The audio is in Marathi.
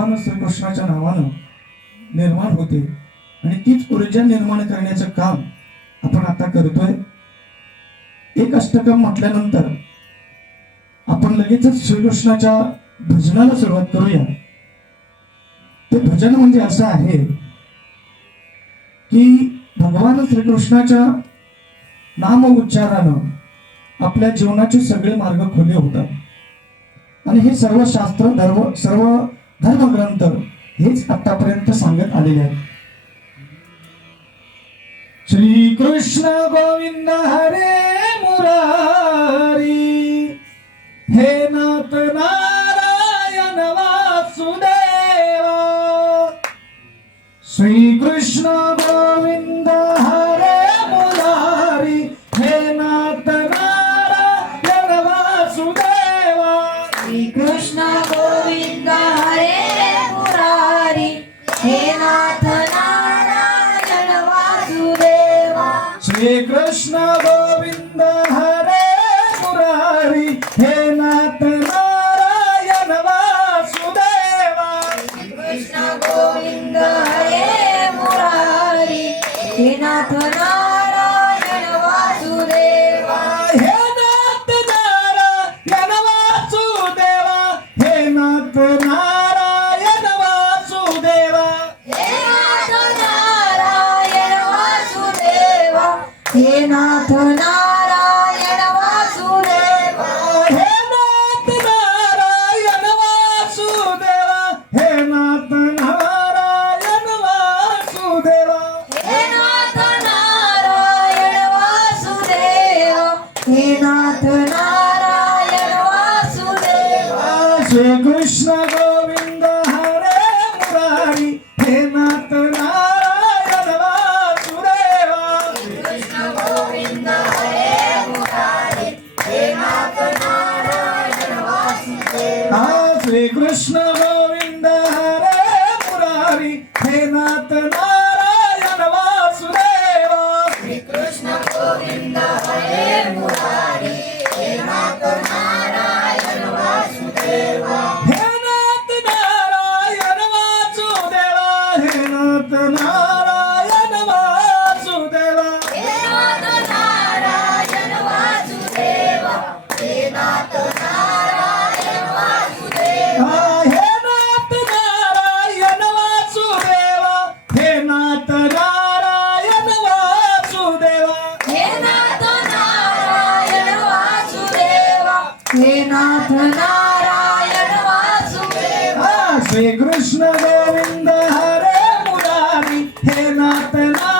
भगवान श्रीकृष्णाच्या नावानं निर्माण होते आणि तीच ऊर्जा निर्माण करण्याचं काम आपण आता करतोय. एक अष्टकम म्हटल्यानंतर आपण लगेचच श्रीकृष्णाच्या भजनाला सुरुवात करूया. ते भजन म्हणजे असं आहे की भगवान श्रीकृष्णाच्या नाम उच्चारानं आपल्या जीवनाचे सगळे मार्ग खुले होतात आणि हे सर्व शास्त्र सर्व धर्मग्रंथ हेच आतापर्यंत सांगत आलेले आहेत. श्री कृष्ण गोविंद हरे मुरारी हे नाथ नारायण वासुदेवा. श्री कृष्ण गोविंद हरे मुरारी हे नाथ नारायण वासुदेवा. श्री कृष्ण गोविंद हरे मुरारी हे नाथ नारायण वासुदेवा. श्री कृष्ण गोविंद हरे मुरारी हे नाथ नारायण वासुदेवा. कृष्ण गोविंद हरे मुरारी हे नाथ नारायण वासुदेवा. हे नाथ नारायण वासुदेवा. हे नाथ नारायण वासुदेवा. हे नाथ नारायण वासुदेवा. हे नाथ नारायण वासुदेवा. हे नाथ नारायण वासुदेवा. हे नाथ नारायण वासुदेवा. हे नाथ नारायण वासुदेवा. हे नाथ नारायण वासुदेवा. श्री कृष्ण गोविंद हरे मुरारी हे नाथ नारायण वासुदेवा. कृष्ण गोविंद हरे मुरारी हे नाथ नारायण वासुदेवा. श्री कृष्ण गोविंद हरे मुरारी हे नाथ नारायण वासुदेवा. कृष्ण गोविंद हरे मुरारी हे नाथ नारायण वासुदेवा. हे नाथ नारायण वासुदेवा. हे नाथ नारायण वासुदेवा. हे नाथ नारायण वासुदेवा. हे नाथ नारायण वासुदेवा. हे नाथ नारायण वासुदेवा. हे नाथ नारायण वासुदेवा. हे नाथ नारायण वासुदेवा. हे नाथ नारायण वासुदेवा. श्री कृष्ण गोविंद हरे मुरारी हे नाथ नारायण